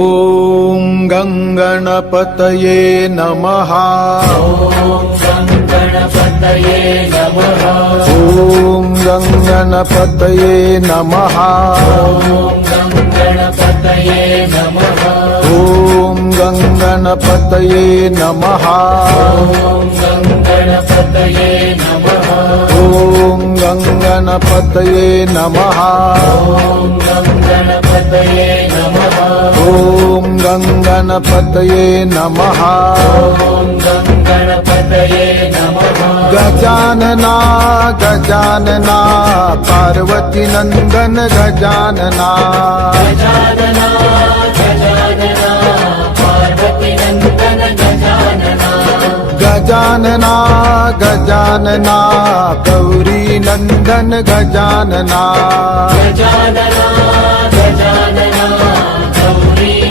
ॐ गङ्गणपतये नमः। ॐ गणपतये नमः। ॐ गङ्गणपतये नमः। ॐ गणपतये नमः। ॐ गङ्गणपतये नमः। ॐ गणपतये नमः। ॐ गङ्गणपतये नमः। ॐ गणपतये नमः। ॐ गङ्गणपतये नमः। ॐ गणपतये नमः। गजानना गजानना पार्वती नंदन गजानना। गजानना गजानना पार्वती नंदन गजानना। गजानना गजानना गौरी नंदन गजानना। गजानना